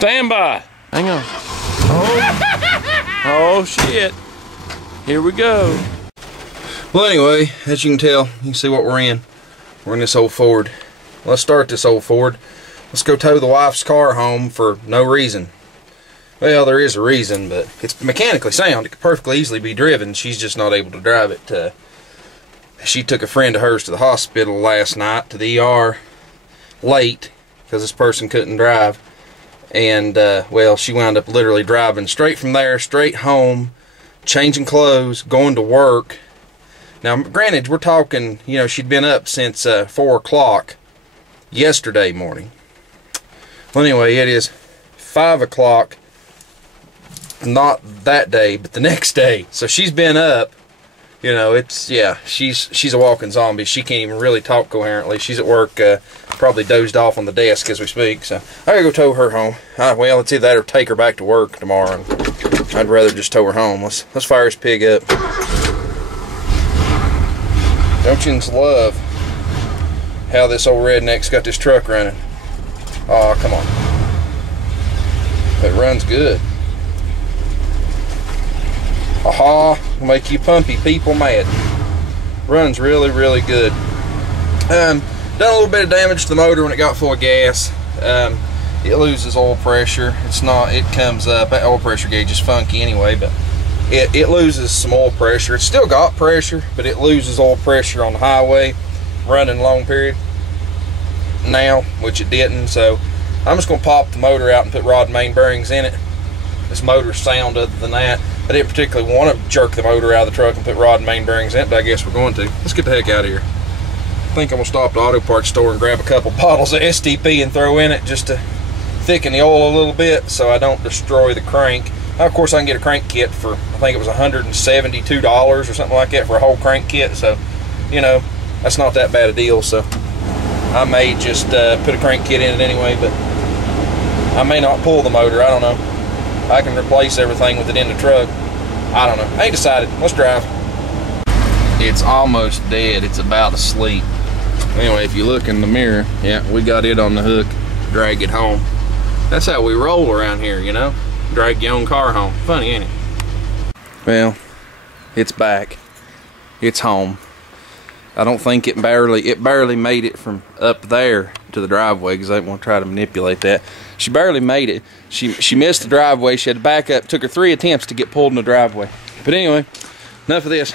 Stand by. Hang on. Oh shit. Here we go. Well, anyway, as you can tell, you can see what we're in. We're in this old Ford. Let's start this old Ford. Let's go tow the wife's car home for no reason. Well, there is a reason, but it's mechanically sound. It could perfectly easily be driven. She's just not able to drive it. She took a friend of hers to the hospital last night, to the ER, late, because this person couldn't drive. And, well, she wound up literally driving straight from there, straight home, changing clothes, going to work. Now, granted, we're talking, you know, she'd been up since 4 o'clock yesterday morning. Well, anyway, it is 5 o'clock, not that day, but the next day. So she's been up, you know, it's, yeah, she's a walking zombie. She can't even really talk coherently. She's at work, probably dozed off on the desk as we speak. So I gotta go tow her home. Well, it's either that or take her back to work tomorrow. And I'd rather just tow her home. Let's fire this pig up. Don't you just love how this old redneck's got this truck running? Oh, come on. It runs good. Aha, make you pumpy people mad. Runs really, really good. Done a little bit of damage to the motor when it got full of gas. It loses oil pressure. It comes up. That oil pressure gauge is funky anyway, but it loses some oil pressure. It's still got pressure, but it loses oil pressure on the highway running long period now, which it didn't. So I'm just going to pop the motor out and put rod and main bearings in it. This motor's sound other than that. I didn't particularly want to jerk the motor out of the truck and put rod and main bearings in it, but I guess we're going to. Let's get the heck out of here. I think I'm going to stop at the auto parts store and grab a couple bottles of STP and throw in it just to thicken the oil a little bit so I don't destroy the crank. Now, of course, I can get a crank kit for, I think it was $172 or something like that for a whole crank kit. So, you know, that's not that bad a deal. So I may just put a crank kit in it anyway, but I may not pull the motor. I don't know. I can replace everything with it in the truck. I don't know. I ain't decided. Let's drive. It's almost dead. It's about asleep. Anyway, if you look in the mirror, yeah, we got it on the hook. Drag it home. That's how we roll around here, you know? Drag your own car home. Funny, ain't it? Well, it's back. It's home. I don't think it barely made it from up there to the driveway, because I didn't want to try to manipulate that. She barely made it. She missed the driveway. She had to back up. Took her 3 attempts to get pulled in the driveway. But anyway, enough of this.